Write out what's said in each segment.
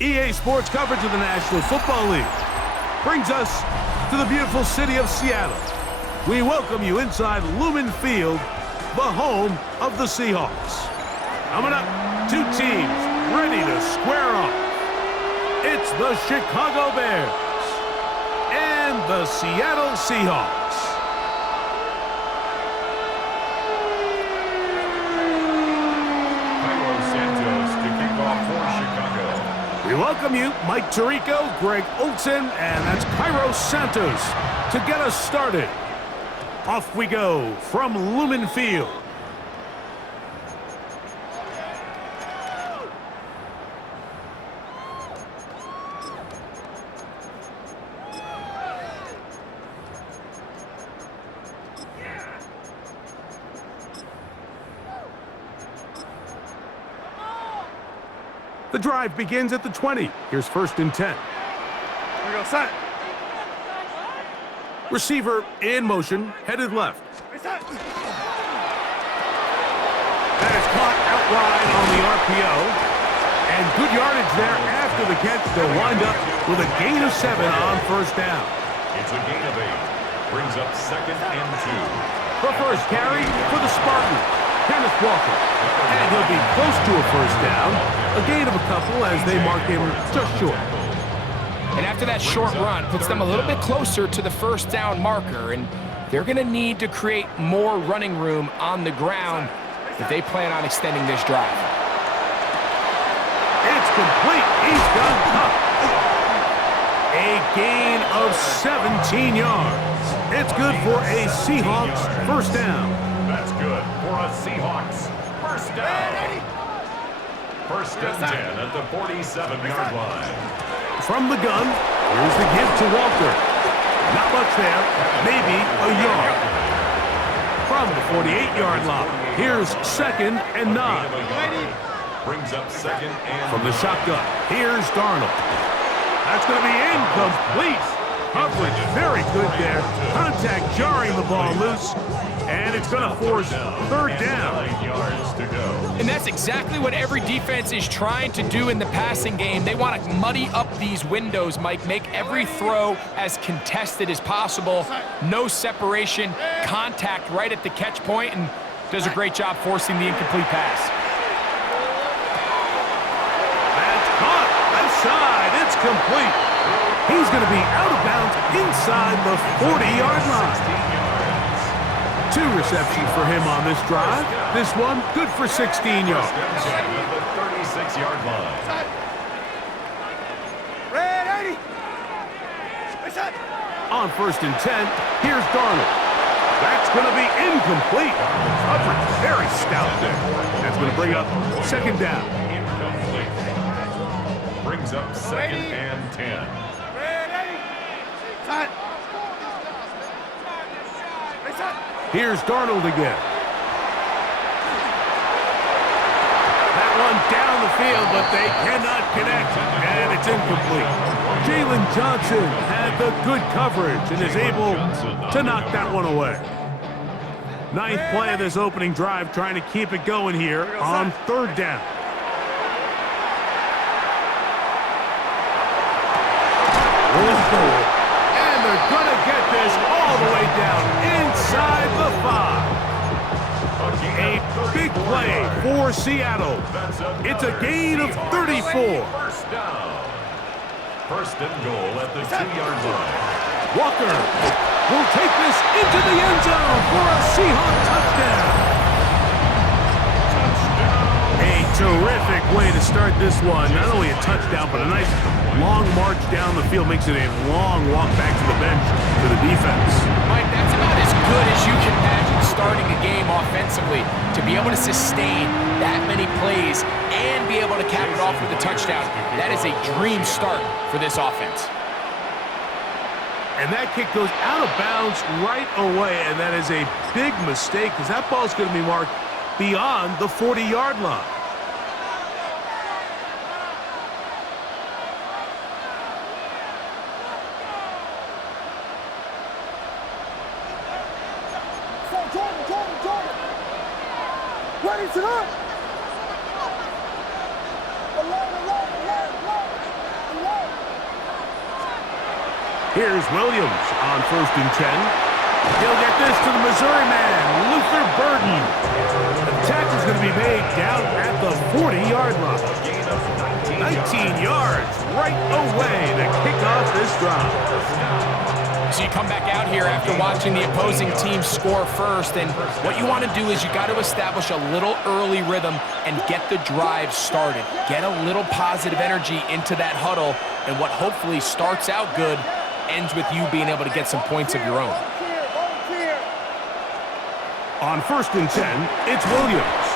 EA Sports coverage of the National Football League brings us to the beautiful city of Seattle. We welcome you inside Lumen Field, the home of the Seahawks. Coming up, two teams ready to square off. It's the Chicago Bears and the Seattle Seahawks. We welcome you, Mike Tirico, Greg Olsen, and that's Cairo Santos to get us started. Off we go from Lumen Field. The drive begins at the 20. Here's 1st and 10. Here we go, set. Receiver in motion, headed left. Reset. That is caught out wide on the RPO. And good yardage there after the catch. They'll wind up with a gain of 7 on 1st down. It's a gain of 8. Brings up 2nd and 2. The first carry for the Spartans. Kenneth Walker. And he'll be close to a 1st down. A gain of a couple as they mark him just short. And after that short run, puts them a little bit closer to the 1st down marker. And they're going to need to create more running room on the ground if they plan on extending this drive. It's complete. He's got Cup. A gain of 17 yards. It's good for a Seahawks 1st down. That's good for a Seahawks 1st down. 1st and 10 at the 47-yard line. From the gun, here's the give to Walker. Not much there, maybe a yard. From the 48-yard line, here's 2nd and 9. Brings up 2nd and From the shotgun, here's Darnold. That's going to be incomplete. Coverage very good there. Contact jarring the ball loose. And it's going to force 3rd down. 9 yards to go. And that's exactly what every defense is trying to do in the passing game. They want to muddy up these windows, Mike, make every throw as contested as possible. No separation, contact right at the catch point, and does a great job forcing the incomplete pass. That's caught. Left side. It's complete. He's going to be out of bounds inside the 40-yard line. 2 receptions for him on this drive. This one good for 16 yards. At the 36-yard line. Ready. Reset. On 1st and 10, here's Darnold. That's going to be incomplete. Coverage very stout there. That's going to bring up 2nd down. Incomplete. Brings up 2nd and 10. Ready. Set. Reset. Here's Darnold again. That one down the field, but they cannot connect, and it's incomplete. Jalen Johnson had the good coverage and is able to knock that one away. 9th play of this opening drive, trying to keep it going here on 3rd down. And they're going to get this all the way down inside the 5. A big play for Seattle. It's a gain of 34. 1st down. 1st and goal at the 2-yard line. Walker will take this into the end zone for a Seahawk touchdown. A terrific way to start this one. Not only a touchdown, but a nice long march down the field. Makes it a long walk back to the bench for the defense. Mike, that's about as good as you can imagine starting a game offensively. To be able to sustain that many plays and be able to cap it off with a touchdown, that is a dream start for this offense. And that kick goes out of bounds right away, and that is a big mistake because that ball is going to be marked beyond the 40-yard line. Jordan. Ready, sit up. Alert. Here's Williams on 1st and 10. He'll get this to the Missouri man, Luther Burden. The tackle's going to be made down at the 40-yard line. 19 yards right away to kick off this drive. So you come back out here after watching the opposing team score first, and what you want to do is you got to establish a little early rhythm and get the drive started. Get a little positive energy into that huddle, and what hopefully starts out good ends with you being able to get some points of your own. On 1st and 10, it's Williams.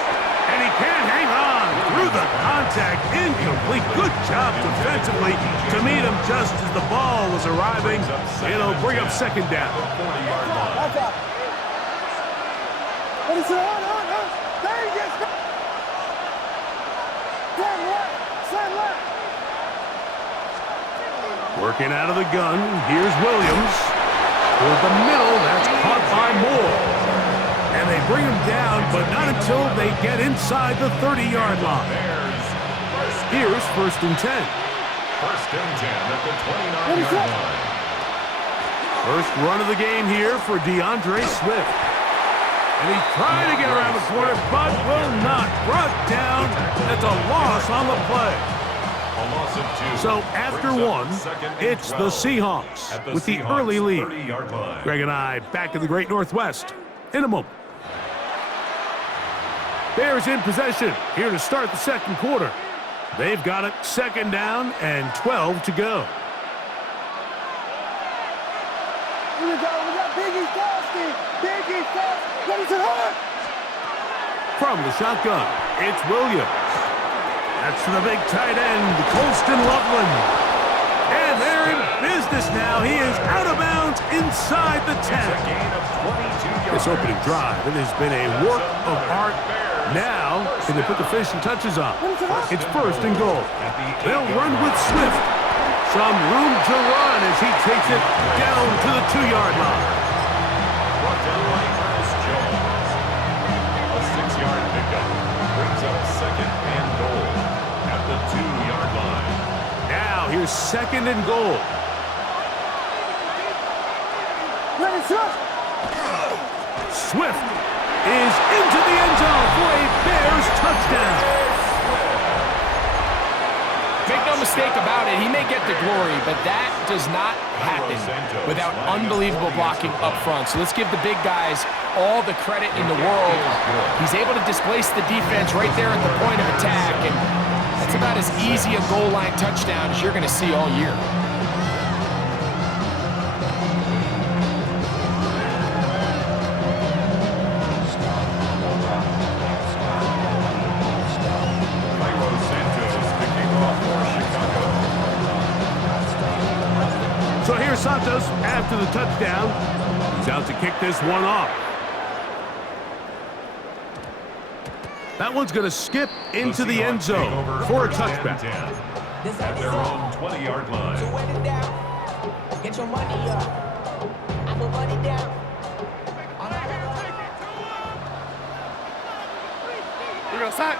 And he can't hang on through the contact. Incomplete. Good job defensively to meet him just as the ball was arriving. It'll bring up 2nd down. Working out of the gun. Here's Williams. Toward the middle. That's caught by Moore. And they bring him down, but not until they get inside the 30-yard line. Here's 1st and 10. 1st and 10 at the 29-yard line. First run of the game here for DeAndre Swift. And he's trying to get around the corner, but will not. Brought down. That's a loss on the play. A loss of 2. So after one, it's the Seahawks with the early lead. Greg and I back in the Great Northwest in a moment. Bears in possession here to start the 2nd quarter. They've got it 2nd down and 12 to go. Here we go. We got Biggie Frosty. Biggie Frosty. What is it on? From the shotgun, it's Williams. That's to the big tight end, Colston Loveland. And they're in business now. He is out of bounds inside the 10. This opening drive, it has been a work of art. Now, can they put the finishing touches on? It's 1st and goal. They'll run with Swift. Some room to run as he takes it down to the 2-yard line. Brought down by Ernest Jones. A 6-yard pickup brings up 2nd and goal at the 2-yard line. Now, here's 2nd and goal. Swift is into the end zone for a Bears touchdown. Make no mistake about it, he may get the glory, but that does not happen without unbelievable blocking up front. So let's give the big guys all the credit in the world. He's able to displace the defense right there at the point of attack, and that's about as easy a goal line touchdown as you're going to see all year. So here's Santos after the touchdown. He's out to kick this one off. That one's going to skip into the end zone for a touchback. At their own 20-yard line. So wet it down. Get your money up. I'm gonna run it down. Here we go, son.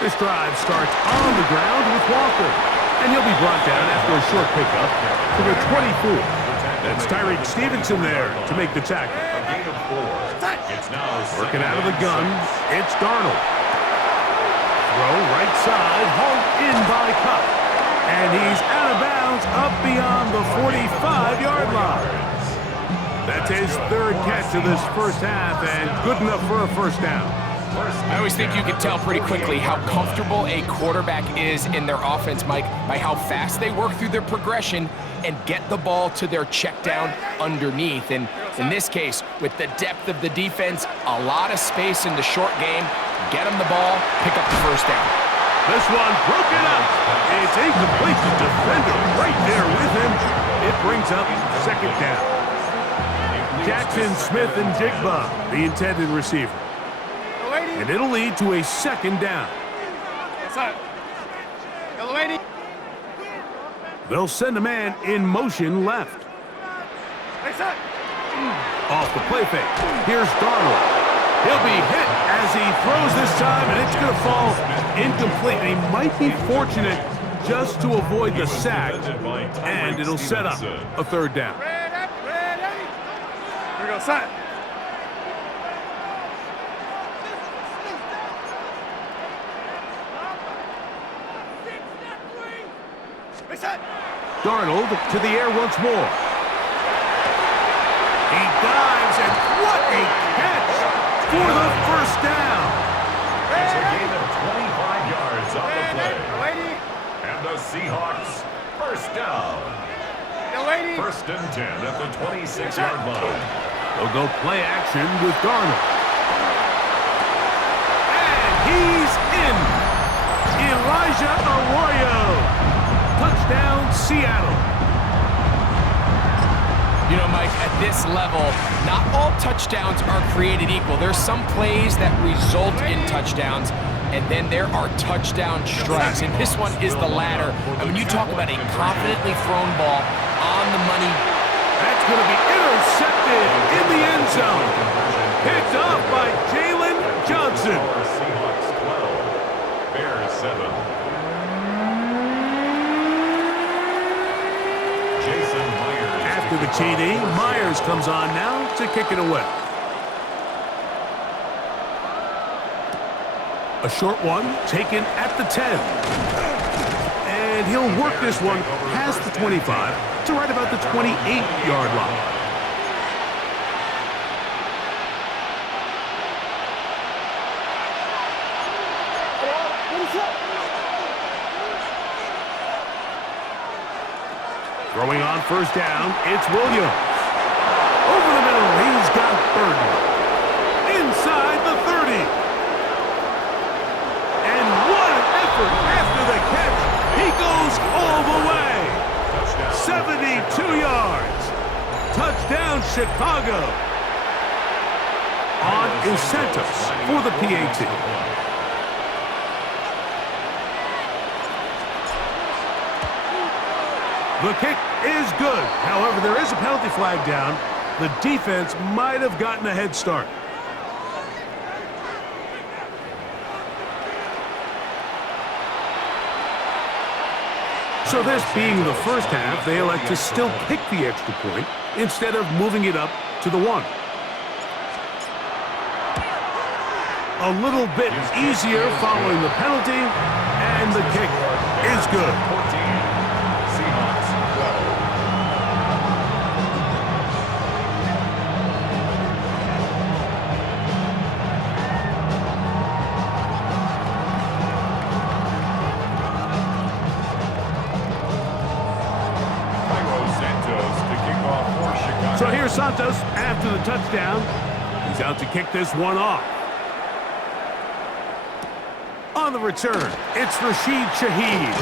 This drive starts on the ground with Walker. And he'll be brought down after a short pickup to the 24. That's Tyreek Stevenson there to make the tackle. A gain of 4. It's now Working out of the gun, it's Darnold. Throw right side, hauled in by Cup. And he's out of bounds up beyond the 45-yard line. That's his 3rd catch of this 1st half and good enough for a 1st down. I always think you can tell pretty quickly how comfortable a quarterback is in their offense, Mike, by how fast they work through their progression and get the ball to their check down underneath. And in this case, with the depth of the defense, a lot of space in the short game, get them the ball, pick up the 1st down. This one broken up. It's incomplete. The defender right there with him. It brings up 2nd down. Jackson, Smith, and Jigba, the intended receiver. And it'll lead to a 2nd down. They'll send a man in motion left. Off the play fake. Here's Darnold. He'll be hit as he throws this time, and it's going to fall incomplete. And he might be fortunate just to avoid the sack, and it'll set up a third down. Here we go, set. Darnold to the air once more. He dives, and what a catch for the first down. It's a gain of 25 yards on the play. And the Seahawks first down. First and 10 at the 26-yard line. They'll go play action with Darnold. And he's in. Elijah Arroyo. Touchdown, Seattle. You know, Mike, at this level, not all touchdowns are created equal. There's some plays that result in touchdowns, and then there are touchdown strikes, and this one is the latter. And when you talk about a confidently thrown ball on the money, that's going to be intercepted in the end zone. Picked up by Jalen Johnson. Seahawks 12, Bears 7. After the TD, Myers comes on now to kick it away. A short one taken at the 10. And he'll work this one past the 25 to right about the 28-yard line. Throwing on first down, it's Williams. Over the middle, he's got Burton. Inside the 30. And what an effort after the catch. He goes all the way. 72 yards. Touchdown, Chicago. On Santos for the PAT. The kick is good. However, there is a penalty flag down. The defense might have gotten a head start. So this being the first half, they elect to still kick the extra point instead of moving it up to the 1. A little bit easier following the penalty, and the kick is good. So here's Santos after the touchdown. He's out to kick this one off. On the return, it's Rashid Shaheed.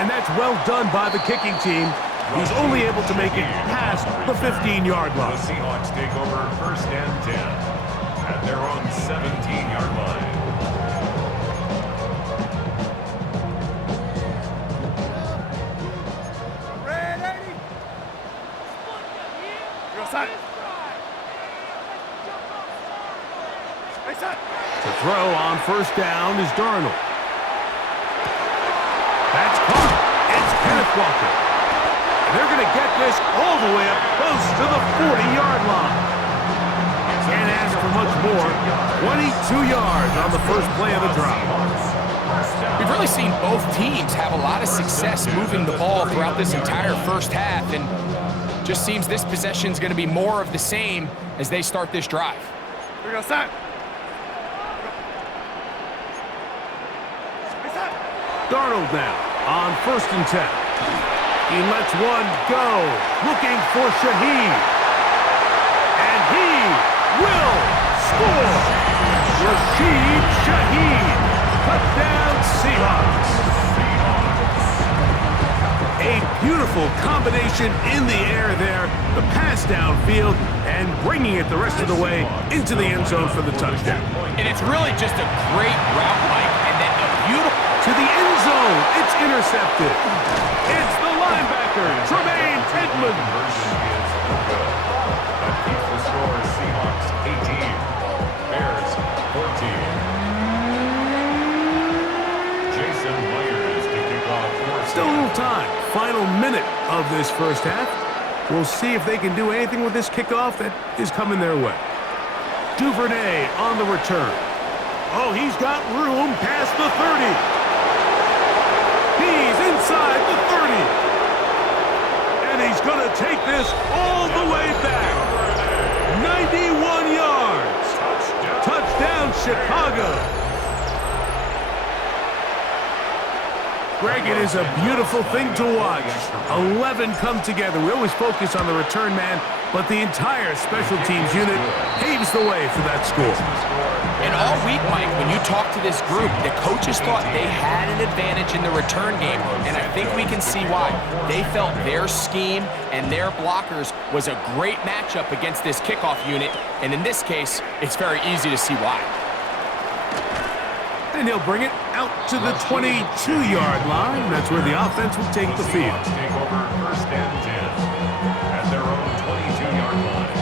And that's well done by the kicking team. He's only able to make it past the 15-yard line. The Seahawks take over first and 10 at their own 17-yard line. To throw on first down is Darnold. That's caught. It's Kenneth Walker. They're going to get this all the way up close to the 40-yard line. Can't ask for much more. 22 yards on the first play of the drive. We've really seen both teams have a lot of success moving the ball throughout this entire first half, and just seems this possession is going to be more of the same as they start this drive. Here we go, set. Darnold now on first and 10. He lets one go, looking for Shaheed. And he will score. Rashid Shaheed. Touchdown, Seahawks. A beautiful combination in the air there. The pass downfield and bringing it the rest of the way into the end zone for the touchdown. And it's really just a great route, Mike, and then a beautiful... To the end zone, it's intercepted. It's the linebacker, Tremaine Edmonds. That keeps the score Seahawks 18. halftime. Final minute of this first half. We'll see if they can do anything with this kickoff that is coming their way. Duvernay on the return. Oh, he's got room past the 30. He's inside the 30. And he's going to take this all the way back. 91 yards. Touchdown, Chicago. Greg, it is a beautiful thing to watch. 11 come together. We always focus on the return man, but the entire special teams unit paves the way for that score. And all week, Mike, when you talk to this group, the coaches thought they had an advantage in the return game, and I think we can see why. They felt their scheme and their blockers was a great matchup against this kickoff unit, and in this case, it's very easy to see why. And he'll bring it out to the 22-yard line. That's where the offense will take the field. Take over 1st and 10 at their own 22-yard line.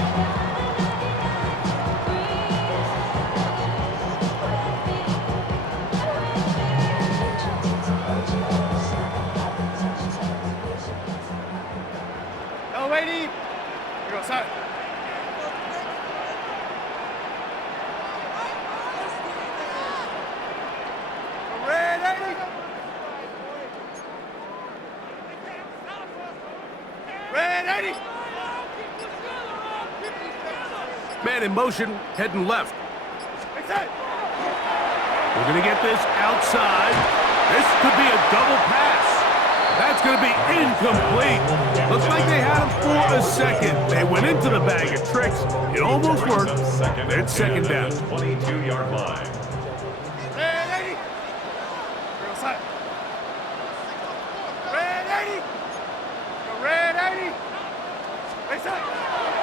Now, lady. Here goes that. Man in motion, heading left. We're going to get this outside. This could be a double pass. That's going to be incomplete. Looks like they had him for a second. They went into the bag of tricks. It almost worked. It's second down. 22-yard line.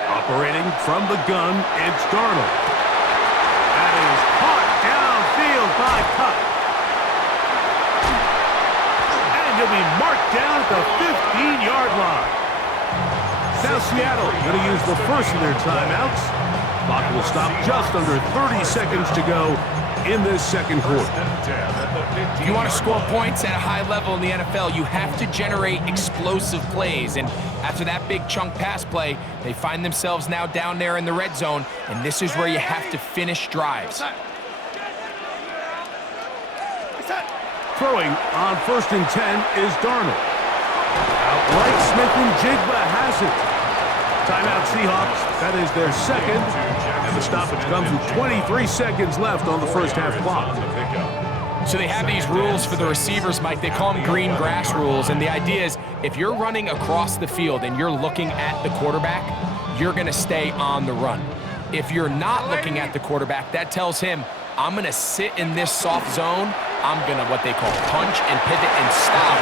Operating from the gun, it's Darnold. That is caught downfield by Cup. And he'll be marked down at the 15-yard line. Now Seattle going to use the first of their timeouts. Clock will stop just under 30 seconds to go in this second quarter. If you want to score points at a high level in the NFL, you have to generate explosive plays. And after that big chunk pass play, they find themselves now down there in the red zone, and this is where you have to finish drives. Throwing on 1st and 10 is Darnold. Outright Smith and Jigba has it. Timeout Seahawks. That is their second. And the stoppage comes with 23 seconds left on the first half clock. So they have these rules for the receivers, Mike. They call them green grass rules. And the idea is if you're running across the field and you're looking at the quarterback, you're going to stay on the run. If you're not looking at the quarterback, that tells him, I'm going to sit in this soft zone. I'm going to what they call punch and pivot and stop.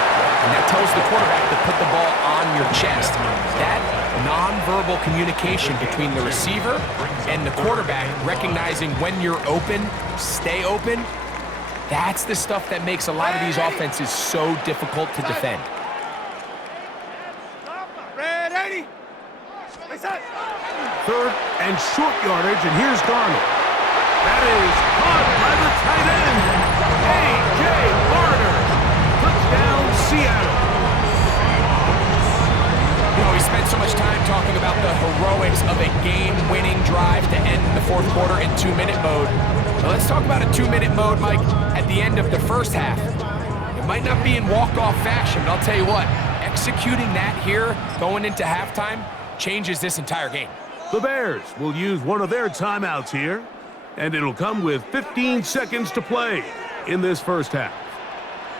And that tells the quarterback to put the ball on your chest. That nonverbal communication between the receiver and the quarterback, recognizing when you're open, stay open, that's the stuff that makes a lot of these offenses so difficult to defend. Third and short yardage, and here's Darnold. That is caught by the tight end, A.J. Barner. Touchdown, Seattle. You know, we spent so much time talking about the heroics of a game-winning drive to end the fourth quarter in 2-minute mode. Now let's talk about a 2-minute mode, Mike, at the end of the first half. It might not be in walk-off fashion, but I'll tell you what, executing that here going into halftime changes this entire game. The Bears will use one of their timeouts here, and it'll come with 15 seconds to play in this first half.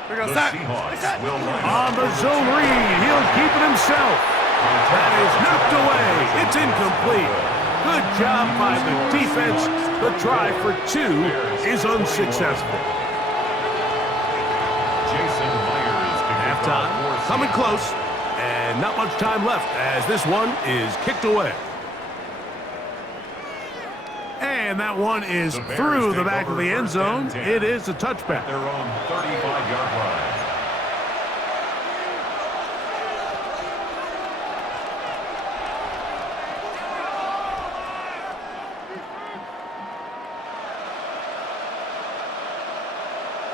The Seahawks will line On the zone read, he'll keep it himself. That is knocked away. It's incomplete. Good job by the defense. The try for 2 is unsuccessful. Halftime coming close, and not much time left as this one is kicked away. And that one is through the back of the end zone. It is a touchback. Their own 35-yard line.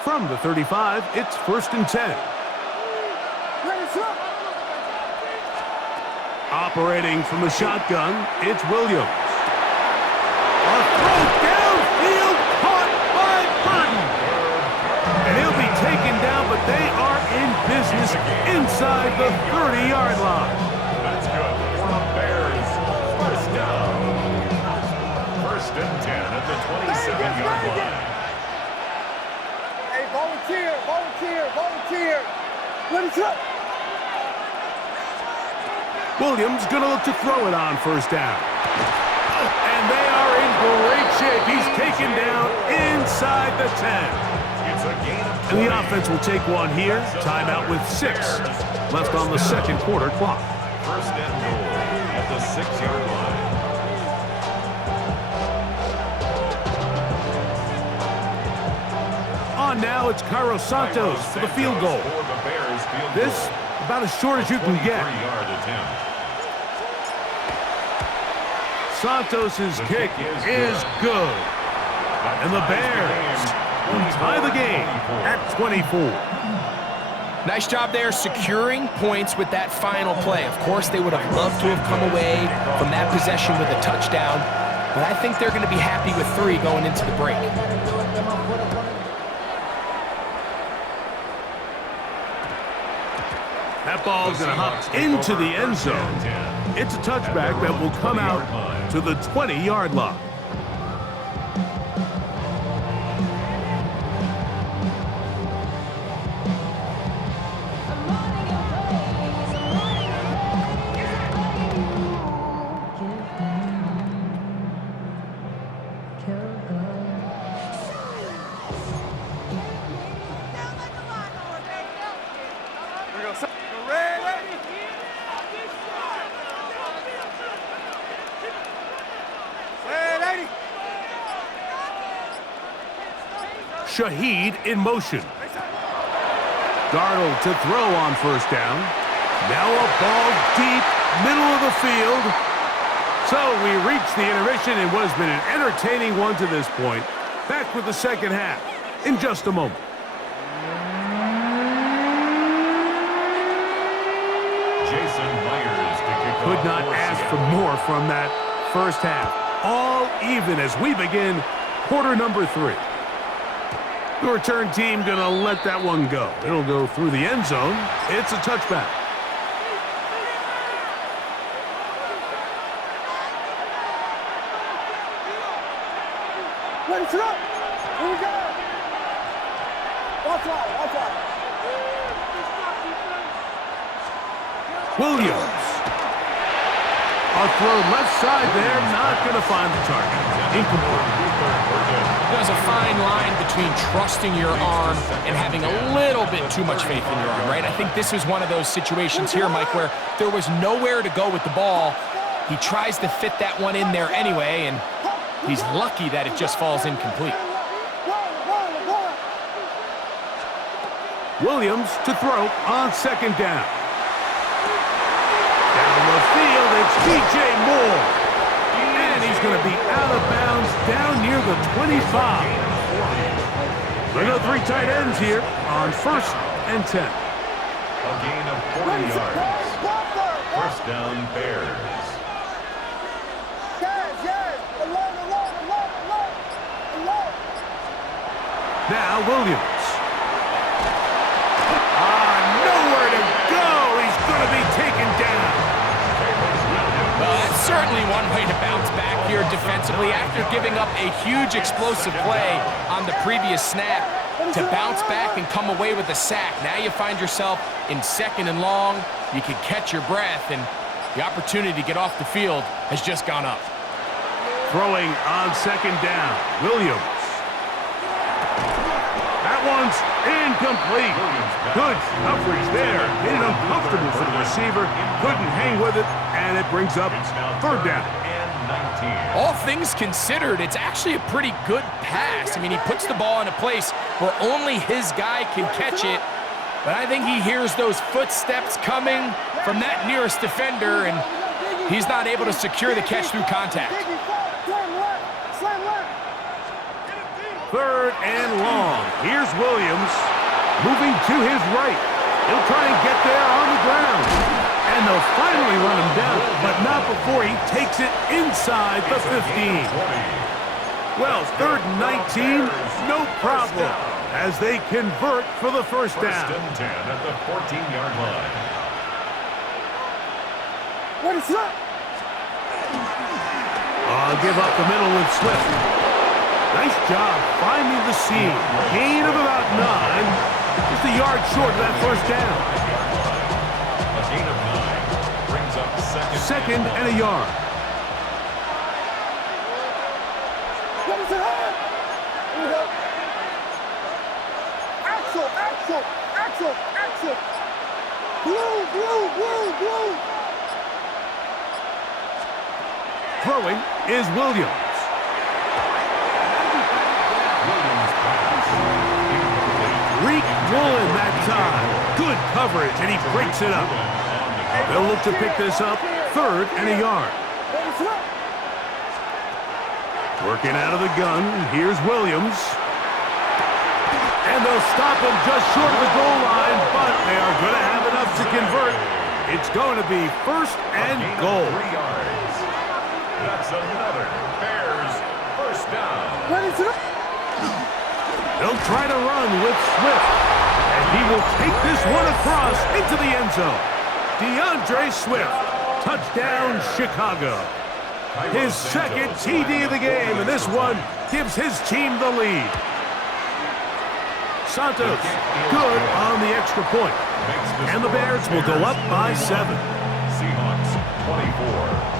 From the 35, it's 1st and 10. Ready, shot. Operating from the shotgun, it's Williams. A throw downfield caught by Burton. And he'll be taken down, but they are in business inside the 30-yard line. That's good for the Bears. First down. First and 10 at the 27-yard line. Hey, volunteer. Ready, shot. Williams going to look to throw it on first down. And they are in great shape. He's taken down inside the 10. It's a gain of 20. And the offense will take one here. Timeout with 6 left on the second quarter clock. First and goal at the 6-yard line. On now, it's Cairo Santos for the field goal. For the Bears field This, goal. about as short as you can get. 23-yard attempt. Santos' kick is good. And the Bears will tie the game at 24. Nice job there securing points with that final play. Of course, they would have loved to have come away from that possession with a touchdown, but I think they're going to be happy with 3 going into the break. That ball's going to hop into the end zone. It's a touchback that will come out to the 20-yard line. Shaheed in motion. Darnold to throw on first down. Now a ball deep, middle of the field. So we reach the intermission in what has been an entertaining one to this point. Back with the second half in just a moment. Jason Myers to kick off. Could not ask for more from that first half. All even as we begin quarter number 3. The return team going to let that one go. It'll go through the end zone. It's a touchback. Ready, shot. Here we go. Watch out. Williams. A throw left side there, not going to find the target. Incomplete. There's a fine line between trusting your arm and having a little bit too much faith in your arm, right? I think this is one of those situations here, Mike, where there was nowhere to go with the ball. He tries to fit that one in there anyway, and he's lucky that it just falls incomplete. Williams to throw on second down. Down the field, it's DJ Moore. And he's going to be out of bounds down near the 25. There go 3 tight ends here on first and 10. A gain of 40 yards. First down, Bears. Yes. Alone. Now Williams. Nowhere to go. He's going to be taken down. Well, that's certainly one way to bounce back here defensively after giving up a huge explosive play on the previous snap. To bounce back and come away with a sack. Now you find yourself in second and long. You can catch your breath, and the opportunity to get off the field has just gone up. Throwing on second down. Williams. That one's incomplete. Good coverage there. Made it uncomfortable for the receiver. Couldn't hang with it, and it brings up third down. All things considered, it's actually a pretty good pass. I mean, he puts the ball in a place where only his guy can catch it. But I think he hears those footsteps coming from that nearest defender, and he's not able to secure the catch through contact. Third and long. Here's Williams moving to his right. He'll try and get there on the ground. And they'll finally run him down, but not before he takes it inside the 15. Well, 3rd and 19, no problem, as they convert for the first down. 1st and 10 at the 14-yard line. What is that? Give up the middle with Swift. Nice job finding the seam. Gain of about 9. Just a yard short of that first down. A gain of 9 brings up second and a yard. What is it? Here we go. Axel, Axel, Axel, Axel. Blue, blue, blue, blue. Throwing is Williams. Reek Woolen that time. Good coverage, and he breaks it up. They'll look to pick this up, 3rd and a yard. Working out of the gun, here's Williams. And they'll stop him just short of the goal line, but they are going to have enough to convert. It's going to be 1st and goal. 3 yards. That's another Bears first down. What is it? They'll try to run with Swift, and he will take this one across into the end zone. DeAndre Swift, touchdown Chicago. His 2nd TD of the game, and this one gives his team the lead. Santos, good on the extra point. And the Bears will go up by 7. Seahawks, 24.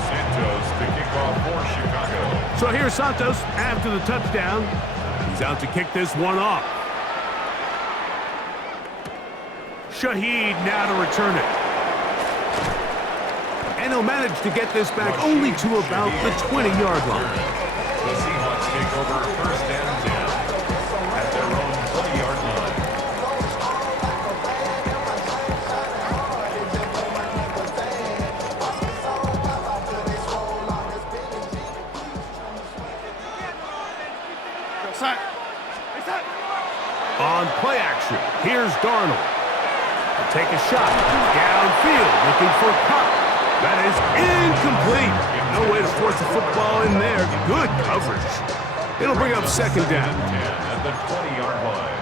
Santos to kick off for Chicago. So here's Santos after the touchdown. He's out to kick this one off. Shaheed now to return it. And he'll manage to get this back only to about the 20-yard line. The Seahawks take over 1st and 10 at their own 20-yard line. On play action, here's Darnold. He'll take a shot downfield, looking for Cup. That is incomplete. No way to force the football in there. Good coverage. It'll bring up 2nd down. 10 at the 20-yard line.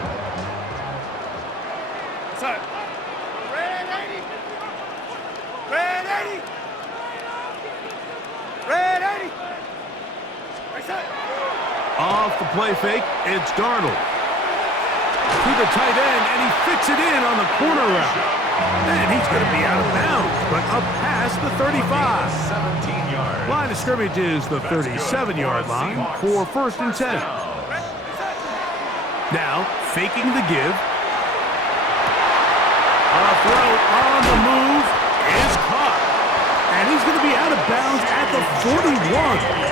Red 80. Red 80. Red 80. Off the play fake, it's Darnold. To the tight end, and he fits it in on the corner route. And he's going to be out of bounds, but up past the 35. 17 yards. Line of scrimmage is the 37-yard line for 1st and 10. Now, faking the give. A throw on the move is caught. And he's going to be out of bounds at the 41.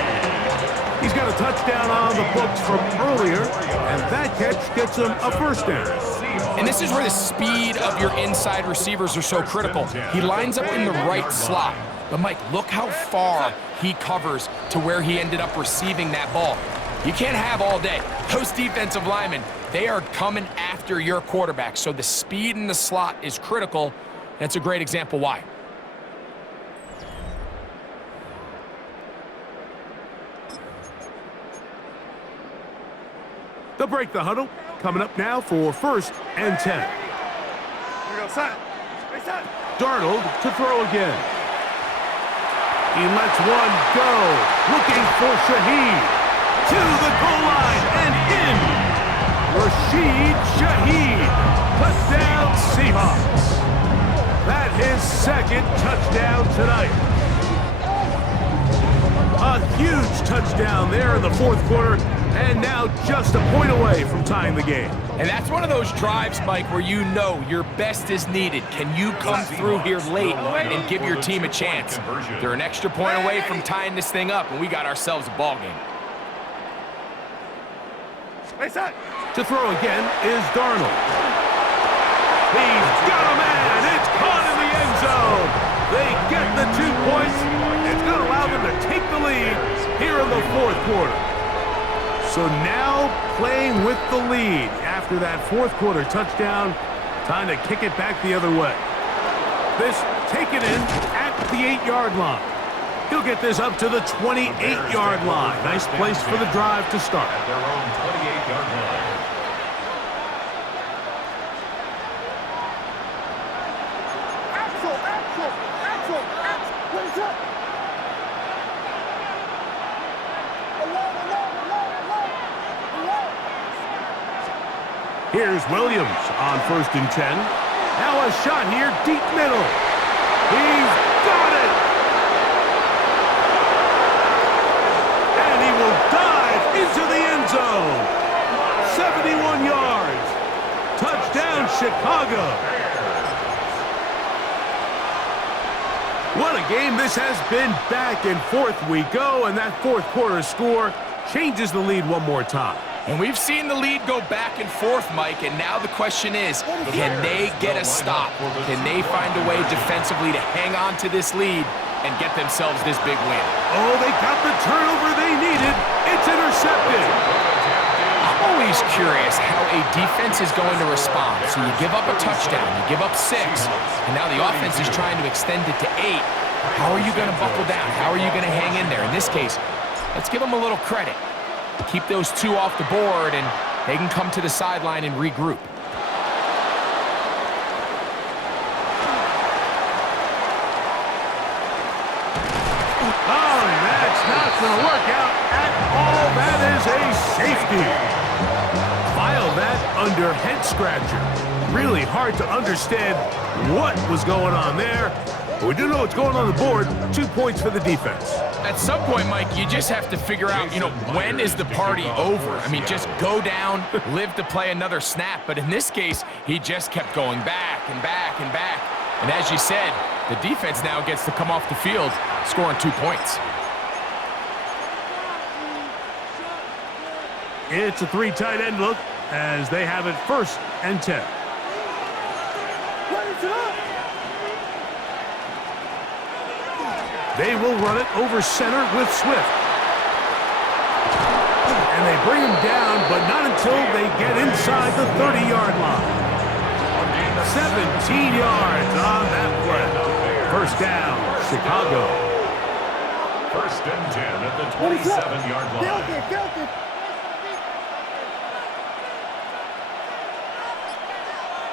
He's got a touchdown on the books from earlier, and that catch gets him a 1st down. And this is where the speed of your inside receivers are so critical. He lines up in the right slot. But, Mike, look how far he covers to where he ended up receiving that ball. You can't have all day. Those defensive linemen, they are coming after your quarterback. So the speed in the slot is critical. That's a great example why. They'll break the huddle. Coming up now for 1st and 10. Darnold to throw again. He lets one go. Looking for Shaheed. To the goal line and in. Rashid Shaheed. Touchdown Seahawks. That his 2nd touchdown tonight. A huge touchdown there in the 4th quarter, and now just a point away from tying the game. And that's one of those drives, Mike, where you know your best is needed. Can you come through here late and give your team a chance? They're an extra point away from tying this thing up, and we got ourselves a ball game. To throw again is Darnold. He's got a man. It's caught in the end zone. They get the 2 points. It's going to allow them to take the lead here in the 4th quarter. So now playing with the lead after after that fourth quarter touchdown. Time to kick it back the other way. This taken in at the 8-yard line. He'll get this up to the 28-yard line. Nice place for the drive to start. At their own 28-yard line. Axel. What is up? Here's Williams on 1st and 10. Now a shot here, deep middle. He's got it! And he will dive into the end zone. 71 yards. Touchdown, Chicago. What a game this has been. Back and forth we go, and that fourth quarter score changes the lead one more time. And we've seen the lead go back and forth, Mike, and now the question is, can they get a stop? Can they find a way defensively to hang on to this lead and get themselves this big win? Oh, they got the turnover they needed. It's intercepted. I'm always curious how a defense is going to respond. So you give up a touchdown, you give up 6, and now the offense is trying to extend it to 8. How are you going to buckle down? How are you going to hang in there? In this case, let's give them a little credit. Keep those 2 off the board, and they can come to the sideline and regroup. Oh, and that's not going to work out at all. That is a safety. File that under head scratcher. Really hard to understand what was going on there. But we do know what's going on the board. 2 points for the defense. At some point, Mike, you just have to figure out, when is the party over? I mean, just go down, live to play another snap. But in this case, he just kept going back and back and back. And as you said, the defense now gets to come off the field, scoring 2 points. It's a 3 tight end look as they have it 1st and 10. They will run it over center with Swift. And they bring him down, but not until they get inside the 30-yard line. 17 yards on that play. 1st down, Chicago. 1st and 10 at the 27-yard line.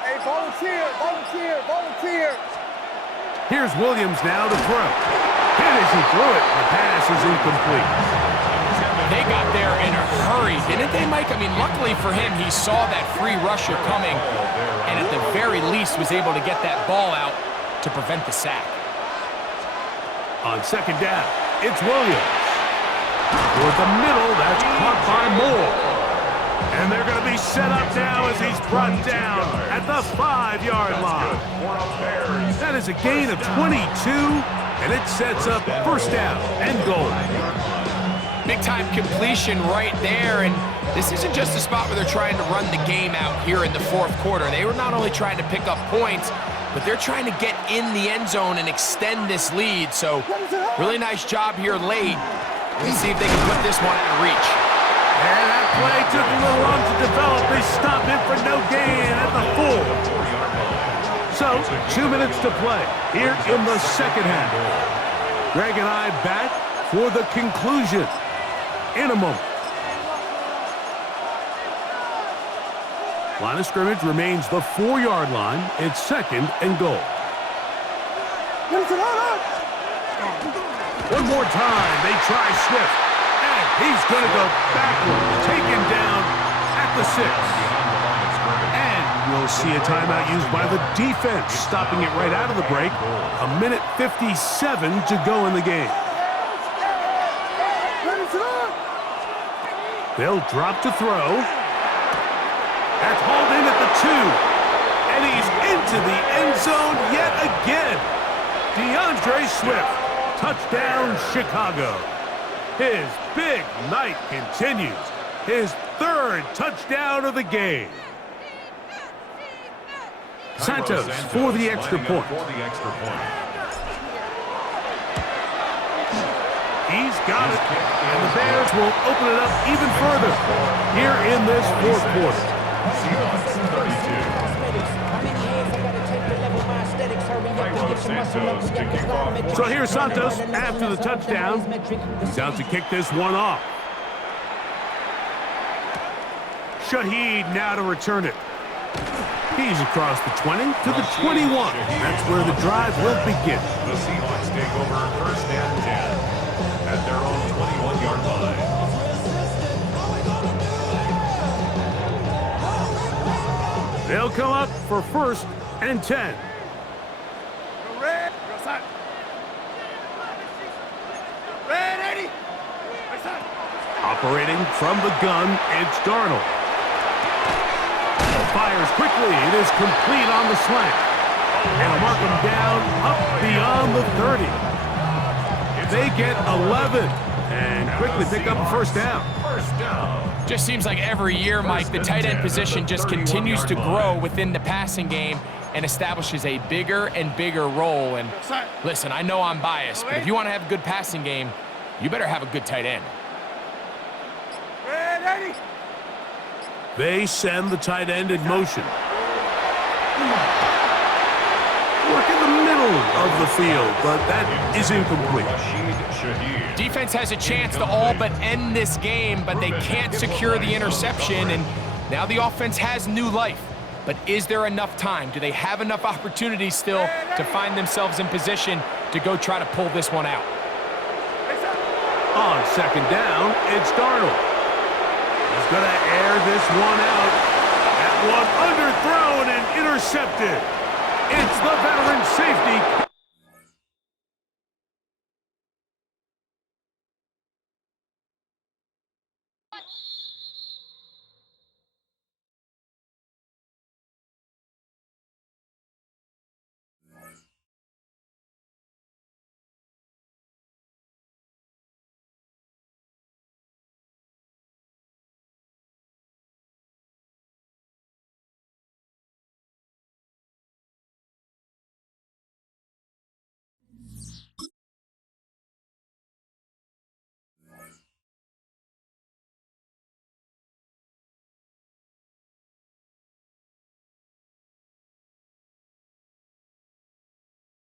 Hey, volunteer. Here's Williams now to throw. And as he threw it, the pass is incomplete. They got there in a hurry, didn't they, Mike? I mean, luckily for him, he saw that free rusher coming, and at the very least was able to get that ball out to prevent the sack. On 2nd down, it's Williams. Toward the middle, that's caught by Moore. And they're going to be set up now as he's brought down at the 5-yard line. That is a gain of 22, and it sets up 1st down and goal. Big-time completion right there, and this isn't just a spot where they're trying to run the game out here in the 4th quarter. They were not only trying to pick up points, but they're trying to get in the end zone and extend this lead. So really nice job here late. Let's see if they can put this one out of reach. And that play took a little long to develop. They stopped it for no gain at the 4. So, 2 minutes to play here in the 2nd half. Greg and I back for the conclusion in a moment. Line of scrimmage remains the 4-yard line. It's 2nd and goal. One more time, they try Swift. And he's going to go backwards, taken down at the 6. And we'll see a timeout used by the defense, stopping it right out of the break. 1:57 to go in the game. They'll drop to throw. That's hauled in at the 2. And he's into the end zone yet again. DeAndre Swift. Touchdown, Chicago. His big night continues. His 3rd touchdown of the game. Santos for the extra point. He's got it. And the Bears will open it up even further here in this 4th quarter. Seahawks 32. Santos to kick off. So here's Santos after the touchdown. He's out to kick this one off. Shaheed now to return it. He's across the 20 to the 21. That's where the drive will begin. The Seahawks take over 1st and 10 at their own 21-yard line. They'll come up for 1st and 10. Red, go side. Red 80. Right side. Operating from the gun, it's Darnold. Fires quickly. It is complete on the slant. And they'll mark him down up beyond the 30. They get 11 and quickly pick up a 1st down. First down. Just seems like every year, Mike, the tight end position just continues to grow within the passing game and establishes a bigger and bigger role. And listen, I know I'm biased, but if you want to have a good passing game, you better have a good tight end. Red 80. They send the tight end in motion. Work in the middle of the field, but that is incomplete. Defense has a chance to all but end this game, but they can't secure the interception, and now the offense has new life. But is there enough time? Do they have enough opportunities still to find themselves in position to go try to pull this one out? On 2nd down, it's Darnold. He's going to air this one out. That one underthrown and intercepted. It's the veteran safety